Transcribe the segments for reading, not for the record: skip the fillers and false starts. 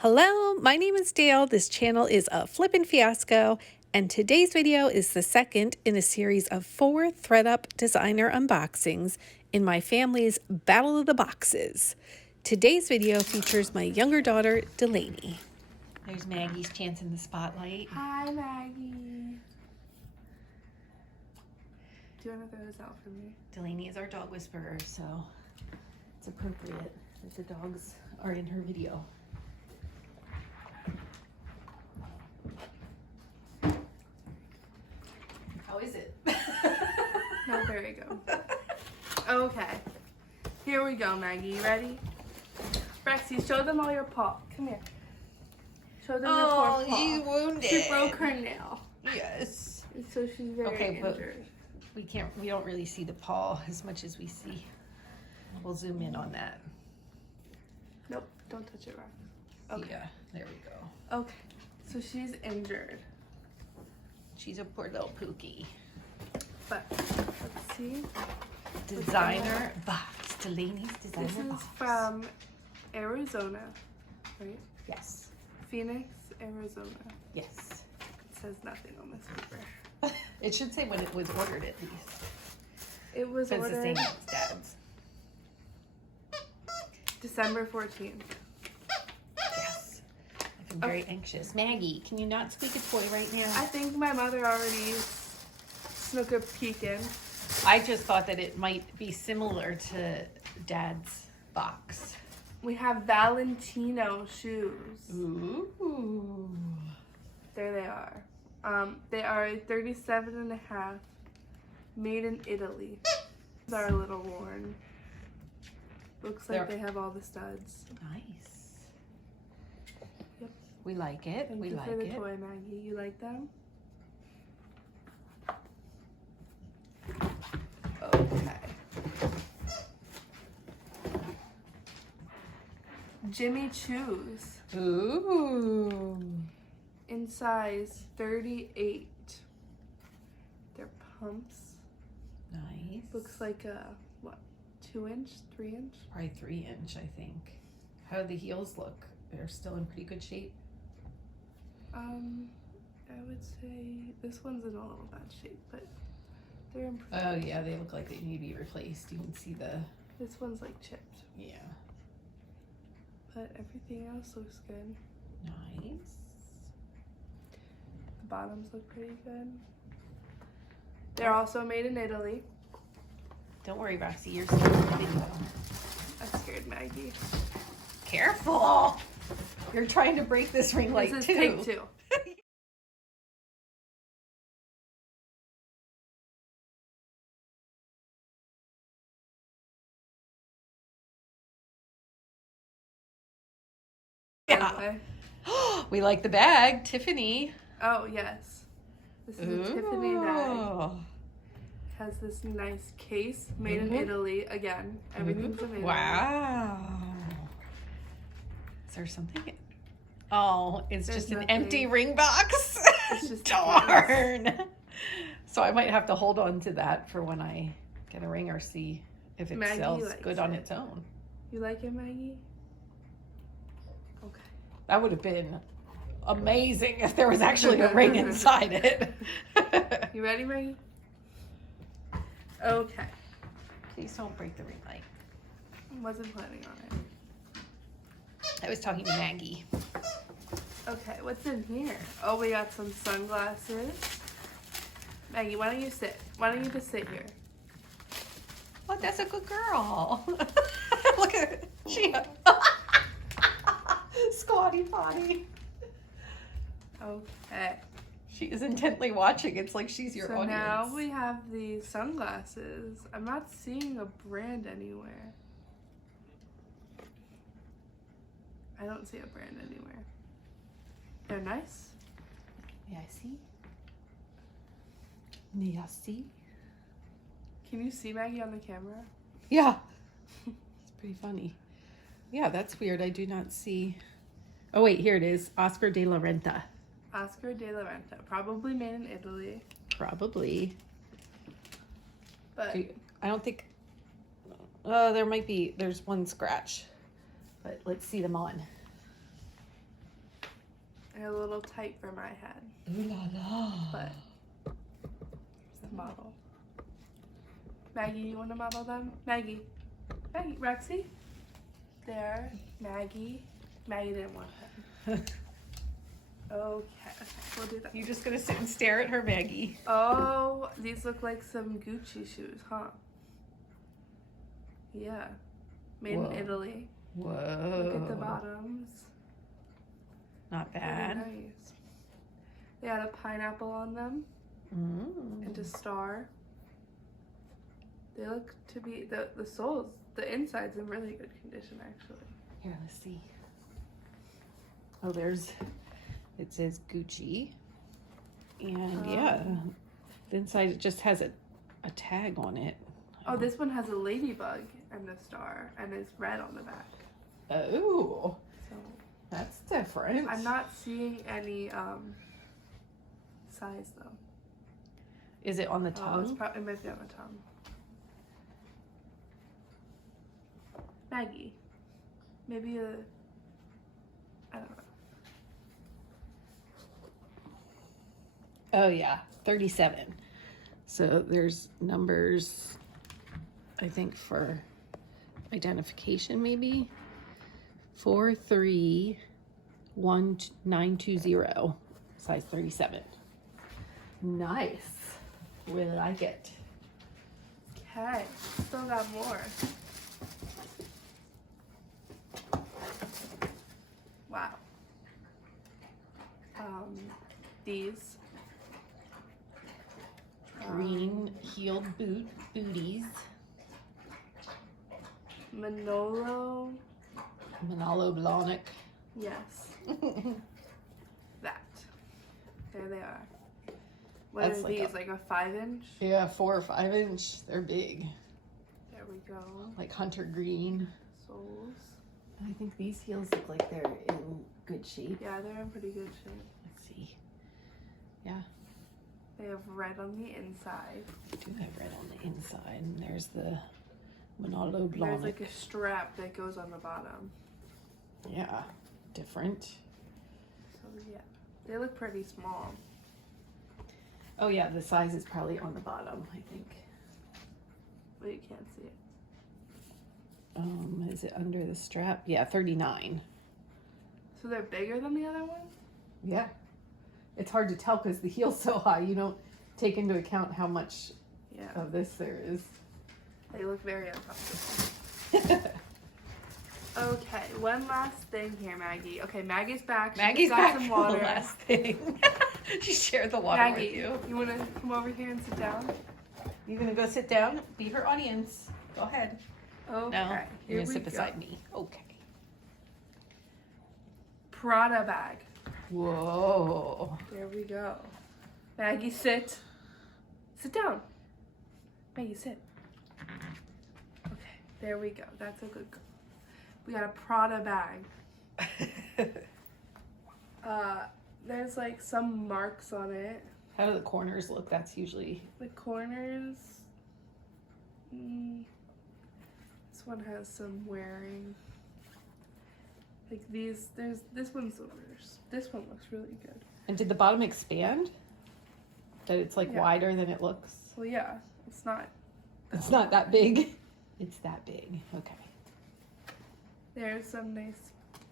Hello, my name is Dale. This channel is a flippin' fiasco, and today's video is the second in a series of 4 ThredUP designer unboxings in my family's Battle of the Boxes. Today's video features my younger daughter, Delaney. There's Maggie's chance in the spotlight. Hi, Maggie. Do you want to throw this out for me? Delaney is our dog whisperer, so it's appropriate that the dogs are in her video. How is it? Not very good. Okay. Here we go, Maggie. You ready? Rexy, show them all your paw. Come here. Show them your poor paw. You wounded. She broke her nail. Yes. So she's very injured. We don't really see the paw as much as we see. We'll zoom in on that. Nope, don't touch it, Rex. Okay. Yeah, there we go. Okay, so she's injured. She's a poor little pookie. But, let's see. Designer box. Delaney's designer This is box. from Arizona, right? Yes. Phoenix, Arizona. Yes. It says nothing on this paper. It should say when it was ordered at least. It was It's the ordered same as Dad's. December 14th. Yes. I'm very anxious. Maggie, can you not squeak a toy right now? I think my mother already snuck a peek in. I just thought that it might be similar to Dad's box. We have Valentino shoes. Ooh. There they are. They are 37.5, made in Italy. These are a little worn. Looks like they have all the studs. Nice. Yep. We like it. Thank you for the toy, Maggie. You like them? Okay. Jimmy Choos. Ooh. In size 38. They're pumps. Nice. Looks like a, what, 2-inch, 3-inch? Probably 3-inch, I think. How do the heels look? They're still in pretty good shape. I would say this one's in a little bad shape, but they're in pretty Oh good yeah, shape. they look like they need to be replaced. You can see the... This one's like chipped. Yeah. But everything else looks good. Nice. The bottoms look pretty good. They're also made in Italy. Don't worry, Roxy, you're still in the video. I scared Maggie. Careful! You're trying to break this ring light This is too. take 2. Yeah. We like the bag, Tiffany. Oh, yes. This is a Tiffany bag. Has this nice case made in Italy. Again, everything's in Italy. Wow. Is there something? Oh, it's There's just an nothing. empty ring box. It's just Darn. So I might have to hold on to that for when I get a ring or see if it Maggie sells likes good on it. its own. You like it, Maggie? Okay. That would have been amazing if there was actually a ring inside it. You ready, Maggie? Okay. Please don't break the ring light. Wasn't planning on it. I was talking to Maggie. Okay, what's in here? Oh, we got some sunglasses. Maggie, why don't you sit? Why don't you just sit here? Oh, that's a good girl. Look at it. She squatty potty. Okay. She is intently watching. It's like she's your So audience. now we have these sunglasses. I'm not seeing a brand anywhere. I don't see a brand anywhere. They're nice. May I see? May I see? Can you see Maggie on the camera? Yeah. It's pretty funny. Yeah, that's weird. I do not see. Oh, wait, here it is. Oscar de la Renta. Oscar de la Renta. Probably made in Italy. Probably. But I don't think. There's one scratch. But let's see them on. They're a little tight for my head. Ooh la la. But here's the model. Maggie, you want to model them? Maggie, Rexy. There, Maggie. Maggie didn't want them. Okay, we'll do that. You're just gonna sit and stare at her, Maggie. Oh, these look like some Gucci shoes, huh? Yeah, made in Italy. Whoa. Look at the bottoms. Not bad. Really nice. They had a pineapple on them and a star. They look to be, the soles, the inside's in really good condition actually. Here, let's see. Oh, it says Gucci. And yeah, the inside it just has a tag on it. Oh, this one has a ladybug and a star and it's red on the back. Oh, So that's different. I'm not seeing any size though. Is it on the tongue? It might be on the tongue. Maggie, maybe I don't know. Oh yeah, 37. So there's numbers, I think, for identification maybe. 431920, size 37. Nice. Really like it. Okay, still got more. Wow. These Green heeled booties. Manolo. Blahnik. Yes. That. There they are. What That's are like these? Like a 5-inch? Yeah, 4 or 5 inch. They're big. There we go. Like hunter green. Soles. I think these heels look like they're in good shape. Yeah, they're in pretty good shape. Let's see. Yeah. They have red on the inside. They do have red on the inside. And there's the Manolo Blahnik. There's like a strap that goes on the bottom. Yeah. Different. So yeah, they look pretty small. Oh yeah, the size is probably on the bottom, I think. But you can't see it. Is it under the strap? Yeah, 39. So they're bigger than the other ones? Yeah. It's hard to tell because the heel's so high. You don't take into account how much of this there is. They look very uncomfortable. Okay, one last thing here, Maggie. Okay, Maggie's back. Maggie's got back some for water. the last thing. She shared the water Maggie, with you. You want to come over here and sit down? You gonna go sit down? Be her audience. Go ahead. Okay. No, you're here gonna we sit go. beside me. Okay. Prada bag. Whoa. There we go. Maggie, sit. Sit down. Maggie, sit. Okay, there we go. That's a good girl. We got a Prada bag. There's like some marks on it. How do the corners look? That's usually... The corners. This one has some wearing. Like these, this one's worse. This one looks really good. And did the bottom expand? That it's like wider than it looks? Well, yeah, it's not. It's not that big. It's that big. Okay. There's some nice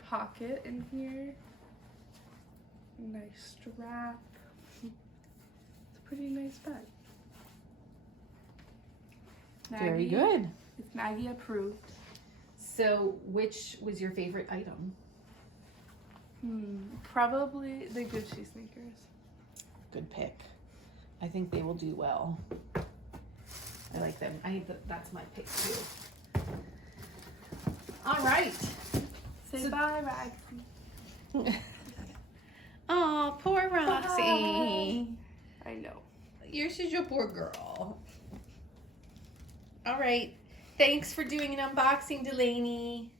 pocket in here. Nice strap. It's a pretty nice bag. Very good. It's Maggie approved. So, which was your favorite item? Probably the Gucci sneakers. Good pick. I think they will do well. I like them. That's my pick too. All right. Say bye, Roxy. Oh, poor Roxy. I know. You're such a poor girl. All right. Thanks for doing an unboxing, Delaney.